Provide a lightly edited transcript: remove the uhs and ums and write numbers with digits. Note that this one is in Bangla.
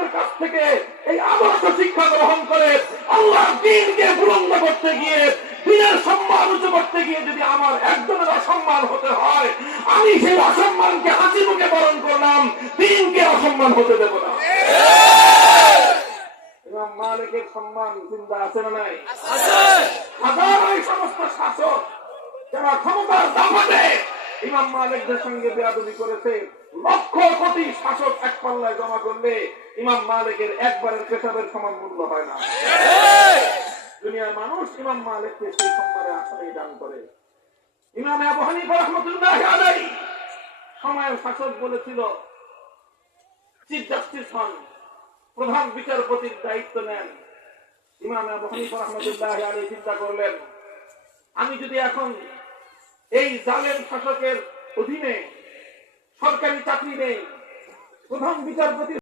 সাহাবাদের কাছ থেকে এই আদর্শ শিক্ষা গ্রহণ করে আল্লাহর দ্বীনকে বুলন্দ করতে গিয়ে, দ্বীনের সম্মান উঁচু করতে গিয়ে যদি আমার একজনের অসম্মান হতে হয়, আমি সেই অসম্মানকে হাসি মুখে বরণ করলাম, দ্বীনকে অসম্মান হতে দেব না। ইমাম মালিকের সম্মান চিন্তা আছে না নাই? হাজার এই সমস্ত শাসক যারা ক্ষমতার দাপটে ইমাম মালিকদের সঙ্গে বেয়াদবি করেছে, লক্ষ কোটি শাসক এক পাল্লায় জমা করলে ইমাম মালিকের একবারের পেশাবের সমান মূল্য হয় না। দুনিয়ার মানুষ ইমাম মালিককে সেই সম্মানের আসলেই দান করে। ইমাম আবু হানিফা রাহমাতুল্লাহি আলাইহি সময়ের শাসক বলেছিল, চিফ জাস্টিস হন, প্রধান বিচারপতির দায়িত্ব নেন। ইমাম আবু হানিফা রাহমাতুল্লাহি আলাইহি চিন্তা করলেন, আমি যদি এখন এই জালেম শাসকের অধীনে সরকারি চাকরি নেই, প্রধান বিচারপতি